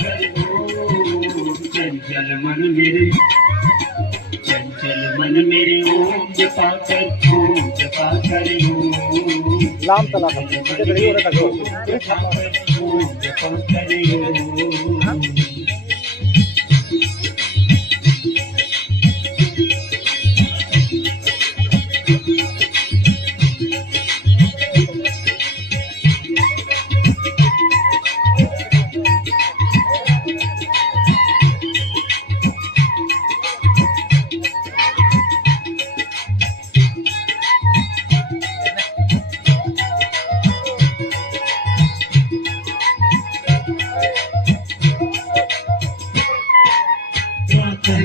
कर ओम चंचल मन मेरे, चंचल मन मेरे ओम जपा कर ओम जपा कर ओम लाम तला का चंचल मन मेरे ओम जपा कर ओम जपा कर ओम।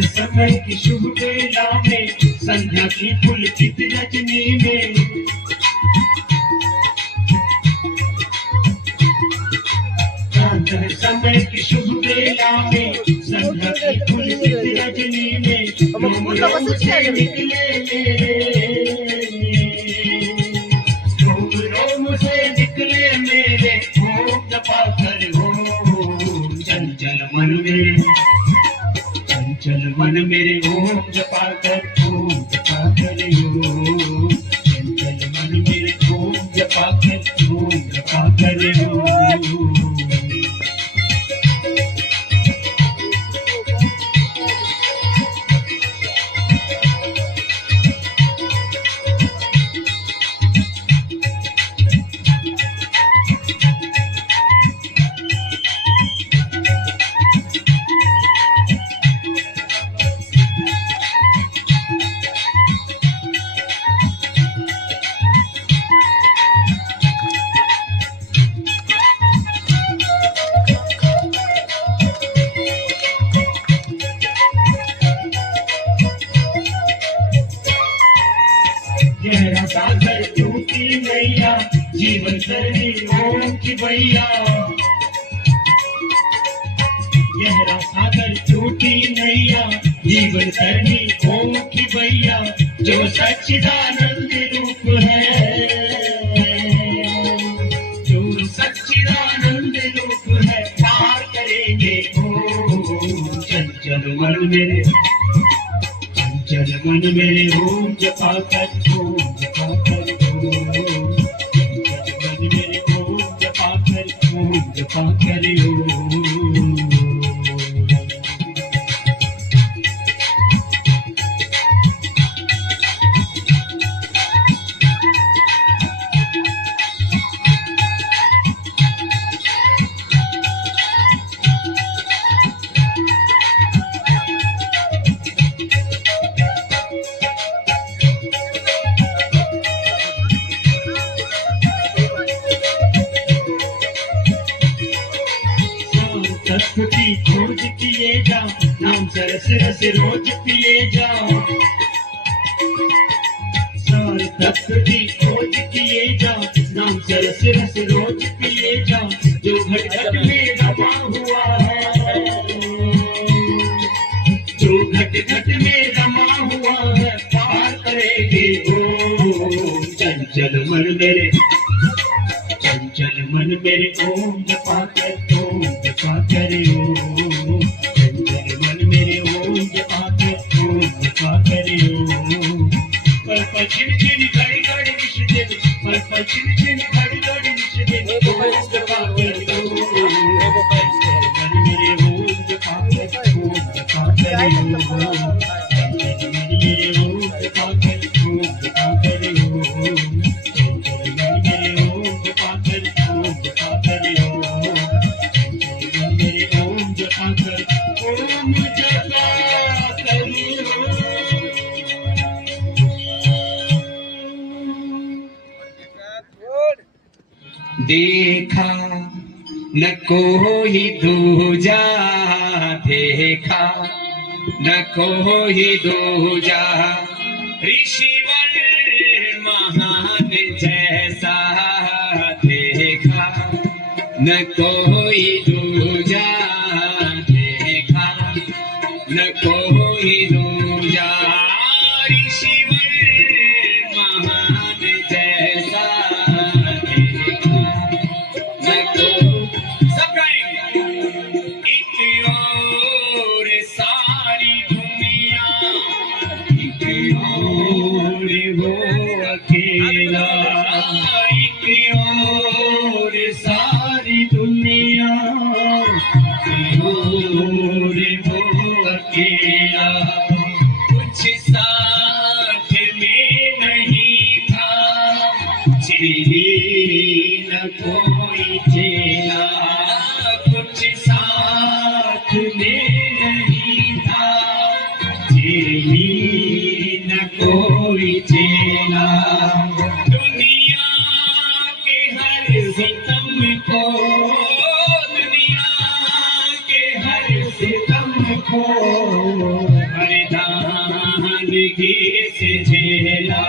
समय की शुभ बेला में संध्या की पुलकित रजनी में, समय की शुभ बेला में संध्या की पुलकित रजनी में रोम रोम से निकले मेरे, रोम रोम से निकले मेरे ओम जपा कर ओम चंचल मन मेरे, चंचल मन मेरे ओम जपा कर ओम जपा कर ओम चंचल मन मेरे ओम जपा कर ओम जपा कर ओम। गहरा सागर टूटी नैया जीवन करनी ओम की भैया, गहरा सागर टूटी नैया जीवन करनी ओम की भैया, जो सच्चिदानंद रूप है, जो सच्चिदानंद रूप है पार करेंगे ओम चंचल मन मेरे, चंचल मन मेरे ओम जपा कर ओम जपा कर ओम चंचल मन मेरे ओम जपा कर ओम जपा कर ओम। तत्व की खोज किए जाओ, नाम सरस रस रोज पिए जाओ, सार तत्व की खोज किए जाओ, नाम सरस रस रोज पिए जाओ, जो घट घट में रमा हुआ है, जो घट घट में रमा हुआ है पार करेंगे ओम चंचल मन मेरे, चंचल मन मेरे ओम जपा कर ओम जपा कर ओम चंचल मन मेरे ओम जपा कर ओम जपा कर ओम। पल पल छिन छिन घड़ी घड़ी विष दिन, पल पल छिन छिन घड़ी घड़ी विष दिन ओम जपा कर ओम चंचल मन मेरे ओम जपा कर ओम जपा कर ओम चंचल मन मेरे ओम जपा कर ओम जपा कर ओम चंचल मन मेरे ओम जपा कर ओम जपा कर ओम चंचल मन मेरे ओम जपा कर ओम जपा कर ओम। देखा न कोई दूजा, देखा न कोई दूजा ऋषिवर महान जैसा, देखा न कोई दूजा, देखा न कोई दूजा ऋषिवर महान जैसा, देखा न को सब गाएंगे। में नहीं था, चेली न कोई चेला। दुनिया के हर सितम को, दुनिया के हर सितम को हरदानगी से झेला।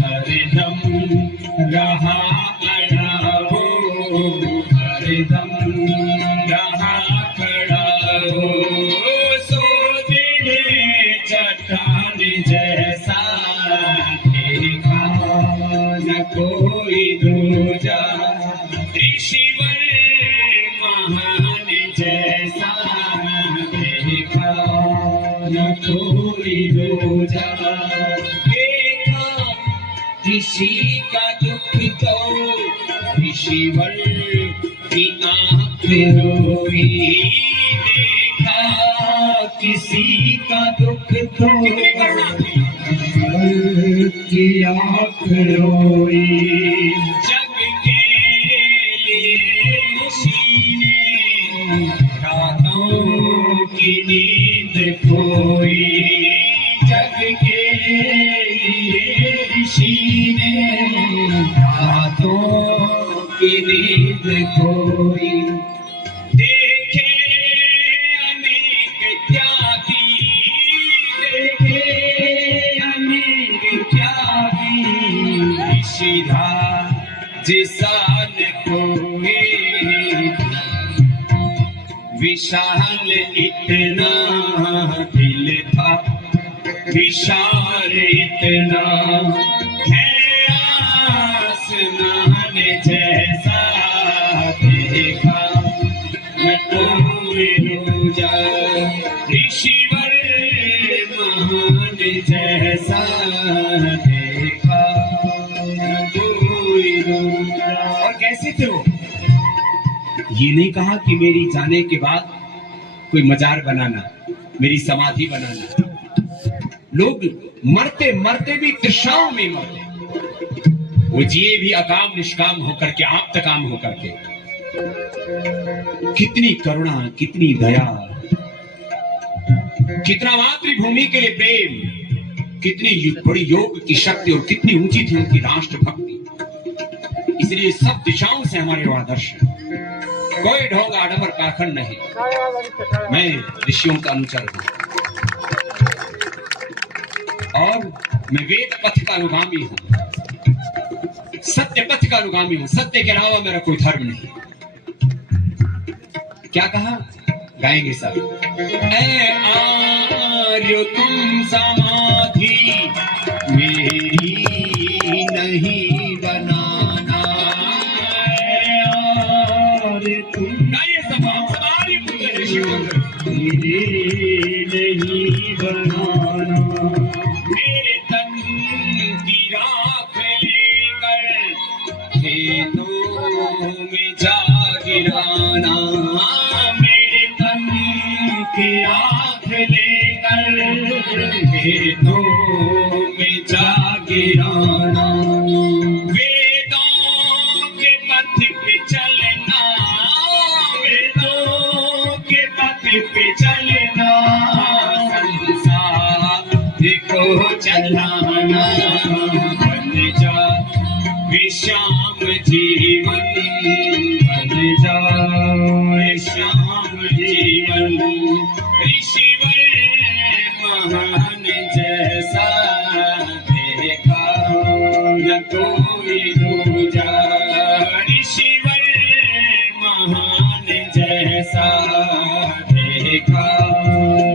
हरदम रहा खड़ा हो, हरदम रहा खड़ा हो। सोते चट्टान जैसा देखा न कोई दूजा। ऋषिवर महान जैसा देखा न कोई दूजा। देखा ऋषि का दुख तो ऋषिवर की आँख रोई। देखा किसी का दुख तो ऋषिवर की आँख रोई। जग के लिए ऋषि ने रातों की नींद खोई। जग के लिए ऋषि ने रातों की नींद खोई। देखे अनेक त्यागी, देखे अनेक त्यागी। ऋषिधा जिसान कोई, विशाल इतना दिल था, विशाल इतना है आसमान जैसा। देखा न कोई दूजा, ऋषिवर महान जैसा। देखा न कोई दूजा। और कैसे थे वो? ये नहीं कहा कि मेरी जाने के बाद कोई मजार बनाना, मेरी समाधि बनाना। लोग मरते मरते भी तृष्णाओं में मरते, वो जिए भी अकाम निष्काम होकर के, आप काम होकर के। कितनी करुणा, कितनी दया, कितना मातृभूमि के लिए प्रेम, कितनी बड़ी योग की शक्ति और कितनी ऊंची थी उनकी राष्ट्र भक्ति। इसलिए सब दिशाओं से हमारे वो आदर्श है। कोई ढोंग आडंबर पाखंड नहीं। मैं ऋषियों का अनुचर हूं और मैं वेद पथ का अनुगामी हूं, सत्य पथ का अनुगामी हूं। सत्य के अलावा मेरा कोई धर्म नहीं। क्या कहा? गाएंगे सब। ऐ आर्य तुम समाधि मेरी नहीं बनाना। ऐ आर्य तुम, गाइए सब, हम सब आर्य पुत्र ऋषि मेरी नहीं बनाना। मेरे तन की राख लेकर खेतों में जा गिराना। मेरे तन की राख लेकर खेतों में जा गिराना। वेदों के पथ पे चलना, वेदों के पथ पे चलना। को चलाना, बन जा विश्राम जीवन, बन जा विश्राम जीवन। ऋषिवर महान जैसा देखा न कोई दूजा। ऋषिवर महान जैसा देखा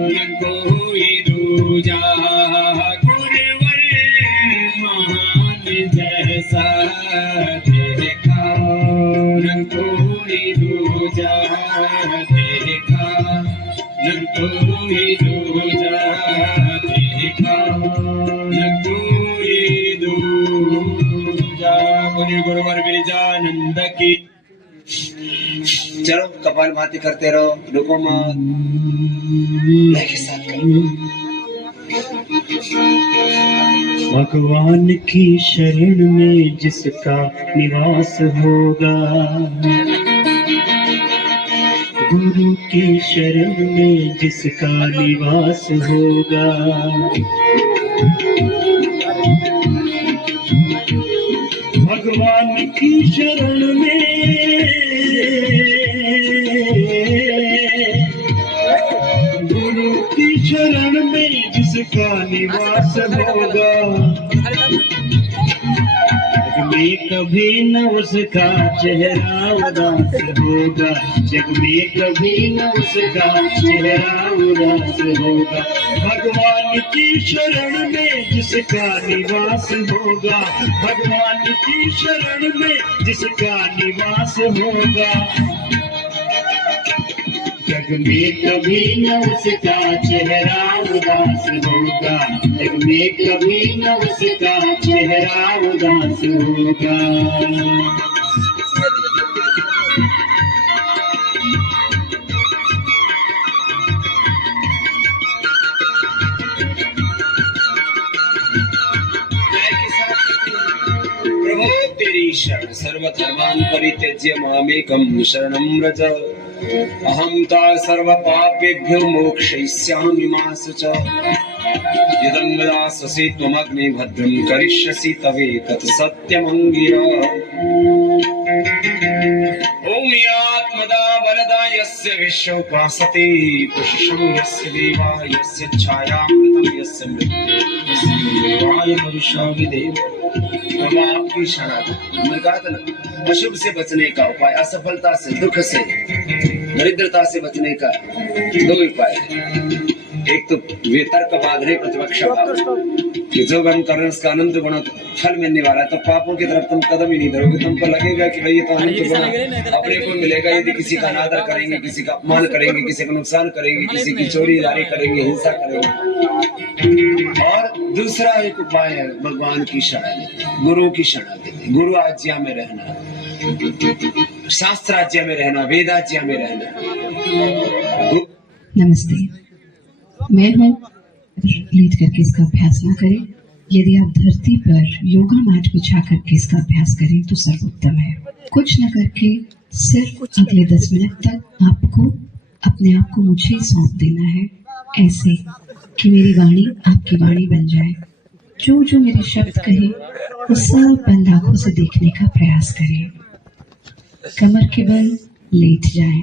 न कोई दूजा। जैसा देखा न कोई दूजा, देखा न कोई दूजा, देखा न कोई दूजा। बोले गुरुवर गिरिजानंद की। चलो कपाल भाती करते रहो, रुको मत, के साथ करो। भगवान की शरण में जिसका निवास होगा, गुरु की शरण में जिसका निवास होगा, भगवान की शरण में, गुरु की शरण में जिसका निवास होगा, जग में कभी न उसका चेहरा उदास होगा, जग में कभी न उसका चेहरा उदास होगा। भगवान की शरण में जिसका निवास होगा, भगवान की शरण में जिसका निवास होगा, जग में कभी न उसका चेहरा उदास होगा, जग में कभी न उसका चेहरा उदास होगा। प्रभो तेरी शरण सर्वधर्मान् परित्यज्य मामेकं शरणं व्रज, अहं ता सर्व पापेभ्यो मोक्षयिष्यामि मा शुचः। यदं वदास्यसि त्वमग्ने भद्रं करिष्यसि तवेतत् सत्यमङ्गिरः। ॐ यात्मदा वरदा यस्य विश्वोपासते, पुरुषं यस्य देवा यस्य छायामृतं यस्य मृत्युर्यस्य भविष्यामि देव। हम आपकी शरण। मैंने कहा था ना, अशुभ से बचने का उपाय, असफलता से, दुख से, दरिद्रता से बचने का दो उपाय है। एक तो वितर्क बाधरे प्रतिपक्ष भाव, जो कर्म कर रहे उसका अनंत गुण फल मिलने वाला है, तो पापों की तरफ तुम कदम ही नहीं धरोगे। तुमको लगेगा कि भाई ये तो अनंत गुण अपने को मिलेगा यदि किसी का अनादर करेंगे, किसी का अपमान करेंगे, किसी का नुकसान करेंगे, किसी की चोरी जारी करेंगे, हिंसा करेंगे। और दूसरा एक उपाय है भगवान की शरण, गुरु की शरण, गुरु आज्ञा में रहना, शास्त्र आज्ञा में रहना, वेद आज्ञा में रहना। नमस्ते, मैं हूँ। लेट करके इसका अभ्यास ना करें। यदि आप धरती पर योगा मैट बिछा करके इसका अभ्यास करें तो सर्वोत्तम है। कुछ न करके सिर्फ अगले 10 मिनट तक आपको अपने आप को मुझे ही सौंप देना है, ऐसे कि मेरी वाणी आपकी वाणी बन जाए। जो जो मेरे शब्द कहे वो सब बंद आंखों से देखने का प्रयास करें। कमर के बल लेट जाएं,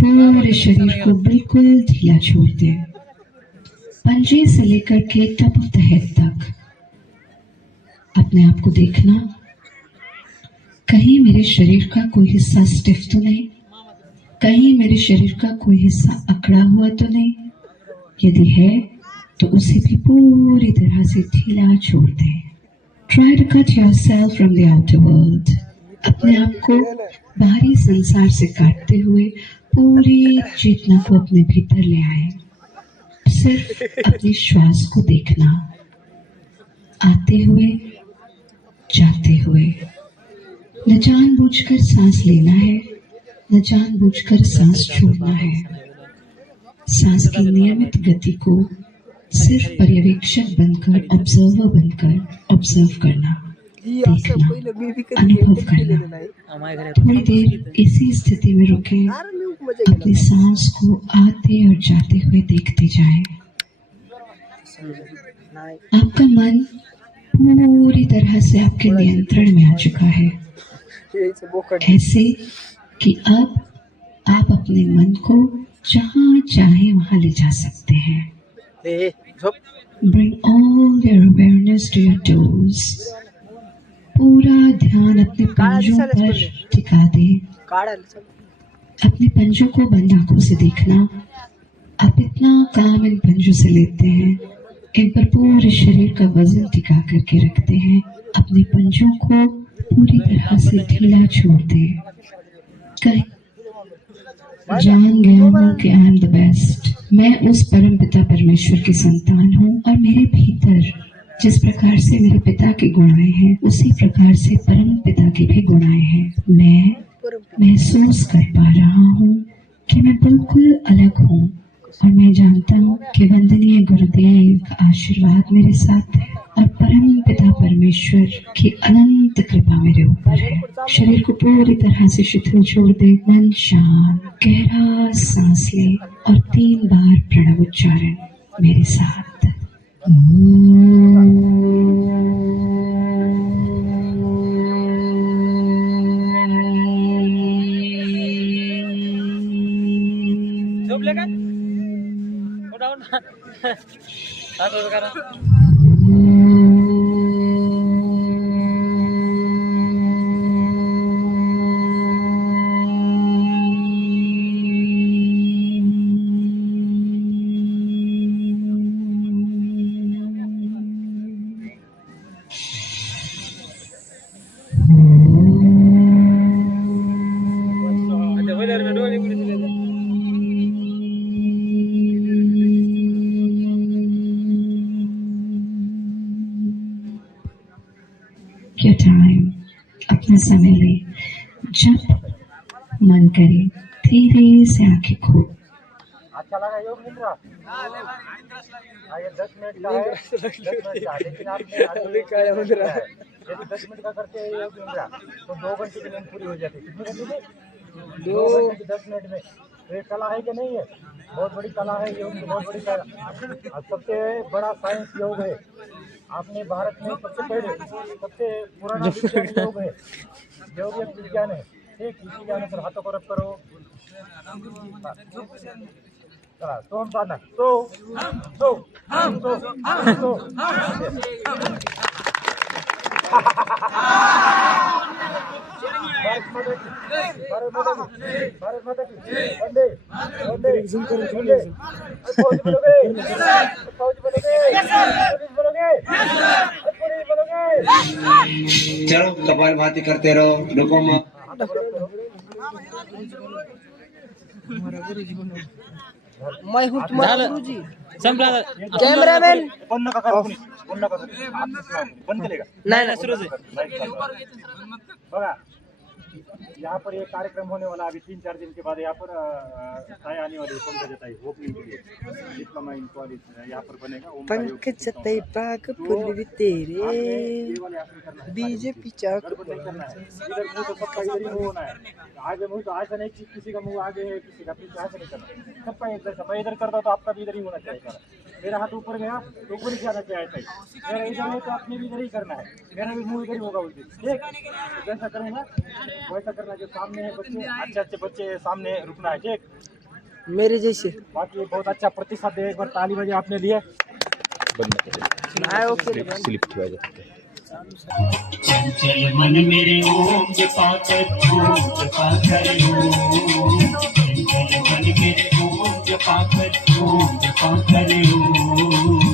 पूरे शरीर को बिल्कुल ढीला छोड़ दें। पंजे से लेकर के टॉप ऑफ द हेड तक अपने आप को देखना, कहीं मेरे शरीर का कोई हिस्सा स्टिफ तो नहीं, कहीं मेरे शरीर का कोई हिस्सा अकड़ा हुआ तो नहीं। यदि है तो उसे भी पूरी तरह से ढीला छोड़ दें। Try to cut yourself from the outer world. अपने आप को बाहरी संसार से काटते हुए पूरी चेतना को अपने भीतर ले आए। सिर्फ अपने श्वास को देखना, आते हुए जाते हुए। न जानबूझकर सांस लेना है, न जानबूझकर सांस छोड़ना है। सांस की नियमित गति को सिर्फ पर्यवेक्षक बनकर, ऑब्जर्वर बनकर ऑब्जर्व करना, देखना, अनुभव करना। थोड़ी देर इसी स्थिति में रुकें, अपनी सांस को आते और जाते हुए देखते जाएं। आपका मन पूरी तरह से आपके नियंत्रण में आ चुका है, ऐसे कि अब आप अपने मन को जहाँ चाहे वहाँ ले जा सकते हैं। Bring all your awareness to your toes. पूरा ध्यान अपने पंजों पर टिका दें। अपने पंजों को बंद आंखों से देखना। आप इतना काम इन पंजों से लेते हैं, इन पर पूरे शरीर का वजन टिका करके रखते हैं। अपने पंजों को पूरी तरह से ढीला छोड़ दें। जान गया हूँ कि आई एम द बेस्ट। मैं उस परम पिता परमेश्वर की संतान हूँ और मेरे भीतर जिस प्रकार से मेरे पिता के गुण आए हैं, उसी प्रकार से परम पिता के भी गुण आए हैं। मैं महसूस कर पा रहा हूँ कि मैं बिल्कुल अलग हूँ और मैं जानता हूँ कि वंदनीय गुरुदेव का आशीर्वाद मेरे साथ है और परम पिता परमेश्वर की अनंत कृपा मेरे ऊपर है। शरीर को पूरी तरह से शिथिल छोड़ दे, मन शांत, गहरा सांस ले और 3 बार प्रणव उच्चारण मेरे साथ। क्या टाइम अपना समय ले, जब मन करे धीरे से आंखें खोल। अच्छा लगा योग निद्रा? ये 10 मिनट का है, 10 मिनट का, लेकिन आपने यदि 10 मिनट का करते हैं योग निद्रा तो 2 घंटे की नींद पूरी हो जाती है। कितने घंटे में? 2 घंटे की 10 मिनट में। तो ये कला है कि नहीं है? बहुत बड़ी कला है योग की, बहुत बड़ी कला। सबसे बड़ा साइंस योग है। आपने भारत में सबसे पहले, सबसे पुराना विज्ञान योग है। योग एक विज्ञान है। ठीक, इस विज्ञान पर हाथों को रब करो। तो हम साधना तो भारत माता की वंदे वंदे वंदे। फौज बोलोगे, फौज बोलोगे, पुलिस बोलोगे, पुलिस बोलोगे। चलो कपालभाति करते रहो, रुको मत। मैं हूँ तुम्हारा गुरुजी। कैमरामैन बंद नका करू, बंद नका करू, बंद केलेगा नाही सुरू आहे। बघा, यहाँ पर एक कार्यक्रम होने वाला, अभी 3-4 दिन के बाद यहाँ पर ताई आने वाली है, पंकज ताई ओपनिंग के लिए डिप्लोमा इन कॉलेज यहाँ पर बनेगा। पंकज ताई पाक फुलवी तेरे बीजेपीच्या करना है इधर मुँह तो सबका इधर ही मुँह होना है। आगे मुँह तो ऐसा नहीं कि किसी का मुँह आगे है किसी का पीछे, ऐसा नहीं करना। सबका एक जैसा, मैं इधर करता तो आपका भी इधर ही होना चाहिए। मेरा हाथ ऊपर गया तो ऊपर ही जाना चाहिए, ऐसा ही। मेरा इधर है तो आपने भी इधर ही करना है, मेरा भी मुँह इधर ही होगा उस दिन। ठीक, जैसा करेंगे वैसा करना। जो सामने है बच्चे, अच्छे अच्छे बच्चे सामने रुकना है। ठीक, मेरे जैसे। बाकी बहुत अच्छा प्रतिसाद दे, एक बार ताली बजे आपने लिए। चंचल मन मेरे ओम जपा कर, ओम जपा कर ओम। चंचल मन मेरे ओम जपा कर, ओम जपा कर ओम।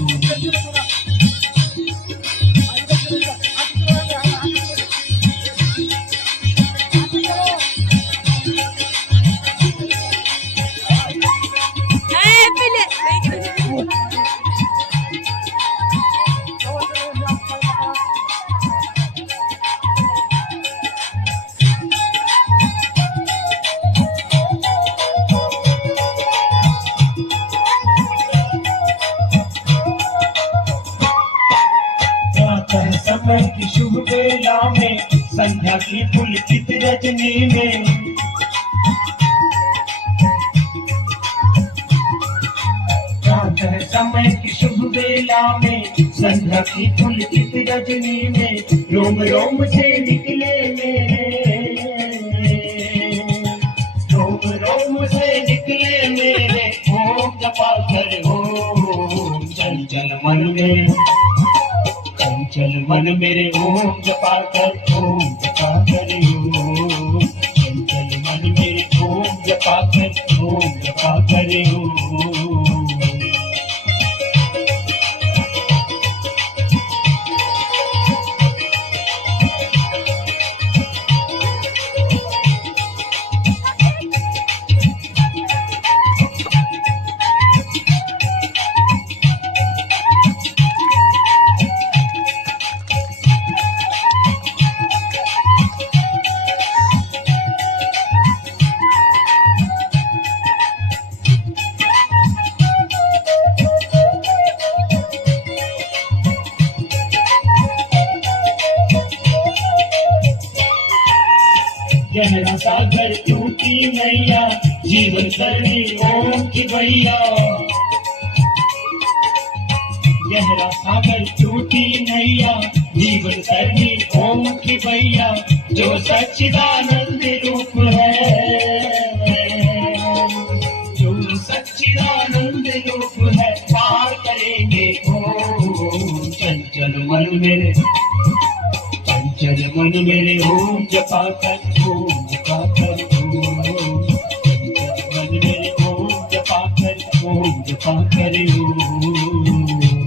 समय की शुभ बेला में, संध्या की पुलकित रजनी में, प्रातः समय की शुभ बेला में, संध्या की पुलकित रजनी में, रोम रोम से निकले मेरे, रोम रोम से निकले मेरे ओम जपा कर ओम। चंचल मन मेरे, चंचल मन मेरे ओम जपा कर, ओम जपा कर ओम। चंचल मन मेरे ओम जपा कर, ओम जपा कर ओम। भैया, गहरा सागर टूटी नैया, जीवन सरनी ओम की भैया, जो सच्चिदानंद रूप है, जो सच्चिदानंद रूप है, पार करेंगे ओम। चंचल मन मेरे, चंचल मन मेरे ओम जपा कर, ओम जपा कर, ओम। चंचल मन मेरे ओम जपा कर, ओम जपा कर, ओम।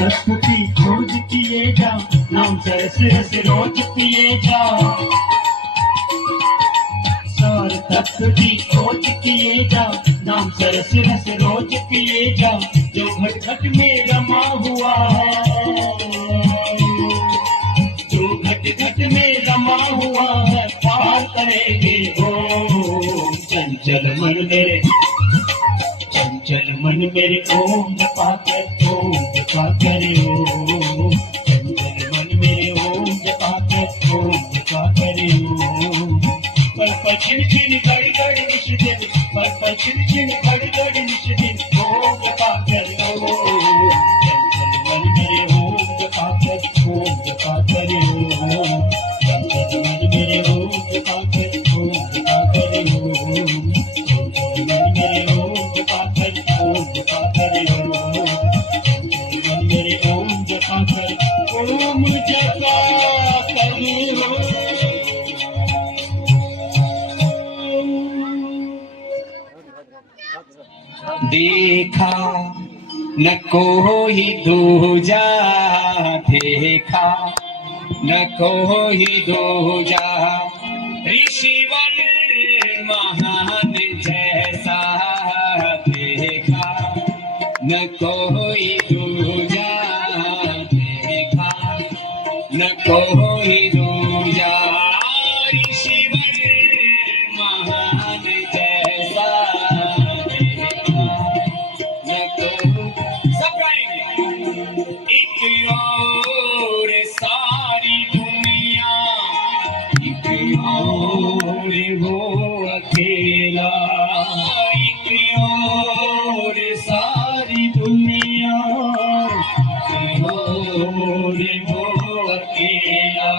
तत्व की खोज किए जा, नाम सरस रस रोज पिए जा, सार तत्व की खोज किए जा, नाम सरस रस रोज पिए जा, जो घट घट में रमा हुआ है, जो घट घट में रमा हुआ है, पार करेंगे ओम। चंचल मन मेरे, चंचल मन मेरे ओम जपा कर, ओम जपा कर, ओम। चंचल मन मेरे ओम जपा कर, ओम जपा कर, ओम। पल पल छिन छिन घड़ घड़ निश दिन, पल पल छिन छिन घड़ घड़ निश दिन, ओम जपा कर, ओम। चंचल मन मेरे ओम जपा कर, ओम जपा कर, ओम। चंचल मन मेरे ओम जपा कर, ओम जपा कर, ओम। चंचल मन मेरे ओम जपा कर, ओम जपा कर, ओम। चंचल मन मेरे ओम जपा कर, ओम जपा कर, ओम। देखा न कोई दूजा, देखा न कोई दूजा, ऋषिवर महान जैसा, देखा न कोई दूजा, देखा न कोई दूजा, ऋषिवर महान जैसा, देखा न कोई। सब गाएंगे। एक और सारी दुनिया, एक और वो अकेला, एक और सारी दुनिया, एक और वो अकेला,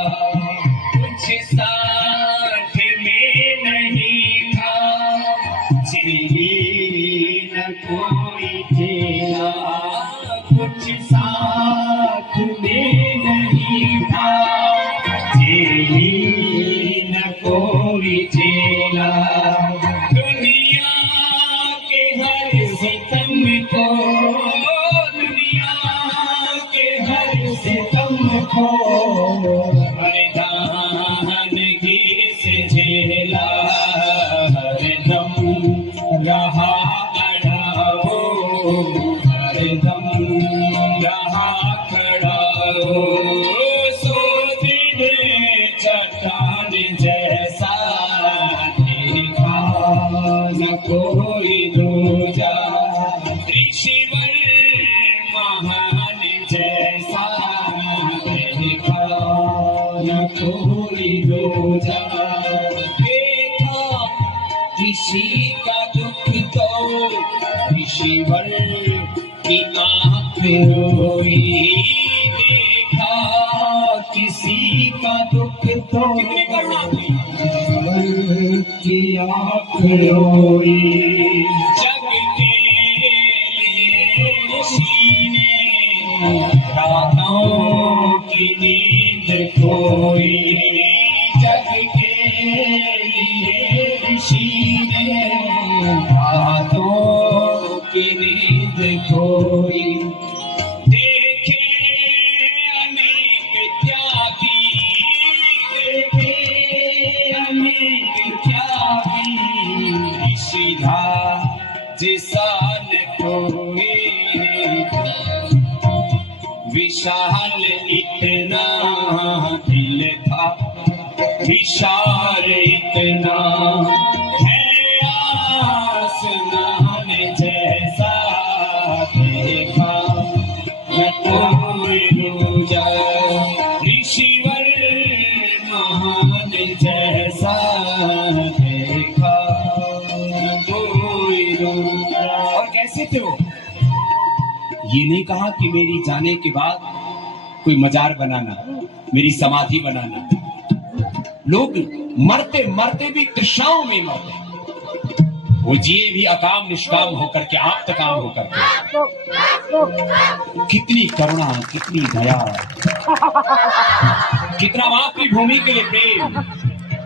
कुछ साथ में नहीं था, झेली न कोई झेला, कुछ साथ में नहीं था, झेली न कोई झेला। दुनिया के हर सितम को, दुनिया के हर सितम को, मर्दानगी से झेला, हरदम रहा अड़ा वो, हरदम रहा खड़ा वो, सोचिए चट्टान जैसा, देखा न कोई दूजा, ऋषिवर महान जैसा, देखा न कोई दूजा। देखा किसी का दुख तो ऋषिवर की आँख रोई, देखा किसी का दुख तो ऋषिवर की आँख रोई, जग के लिए ऋषि ने रातों की नींद खोई, जग के लिए ऋषि ने रातों की नींद खोई। देखे अनेक त्यागी, देखे अनेक त्यागी, सीधा जिसान कोई, विशाल इतना दिल था, विशाल इतना है आसमान जैसा देखा न कोई दूजा, ऋषिवर महान जैसा देखा न कोई दूजा। और कैसे थे वो? ये नहीं कहा कि मेरी जाने के बाद कोई मजार बनाना, मेरी समाधि बनाना। लोग मरते मरते भी तृष्णाओं में मरते, वो जिए भी अकाम निष्काम होकर के, आप काम होकर के। कितनी करुणा, कितनी दया, कितना मातृभूमि के लिए प्रेम,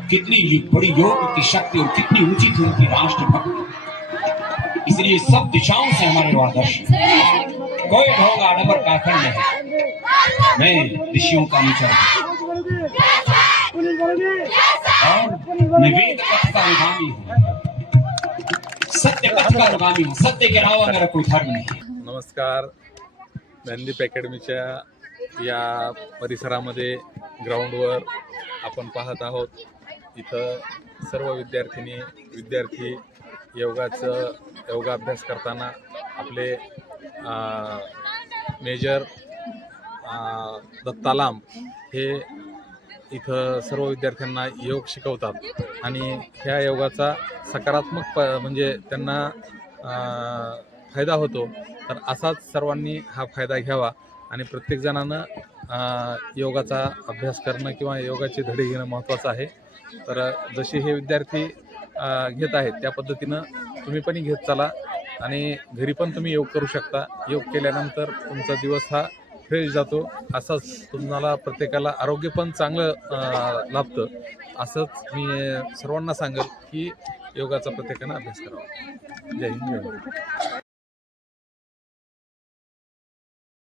कितनी बड़ी योग की शक्ति और कितनी ऊंची थी उनकी राष्ट्रभक्ति। इसलिए सब दिशाओं से हमारे आदर्श, कोई ढोंग आडंबर पाखंड नहीं, मैं ऋषियों का अनुचर और मैं वेद पथ का अनुगामी हूँ, सत्य पथ का अनुगामी हूँ, सत्य के अलावा मेरा कोई धर्म नहीं। नमस्कार. ज्ञानदीप अकॅडमीच्या या परिसरामध्ये ग्राउंडवर आपण पाहत आहोत. इथं सर्व विद्यार्थी योगाभ्यास करताना आपले मेजर दत्ता लांब हे इथं सर्व विद्यार्थ्यांना योग शिकवतात आणि ह्या योगाचा सकारात्मक म्हणजे त्यांना फायदा होतो. तर असाच सर्वांनी हा फायदा घ्यावा आणि प्रत्येकजणानं योगाचा अभ्यास करणं किंवा योगाची धडे घेणं महत्त्वाचं आहे. तर जसे हे विद्यार्थी घेत आहेत त्या पद्धतीनं तुम्ही पण घेत चला आणि घरी पण तुम्ही योग करू शकता. योग केल्यानंतर तुमचा दिवस हा फ्रेश जातो. असंच तुम्हाला प्रत्येकाला आरोग्य पण चांगलं लाभतं. असंच मी सर्वांना सांगेल की योगाचा प्रत्येकानं अभ्यास करावा. जय हिंद, जय भारत.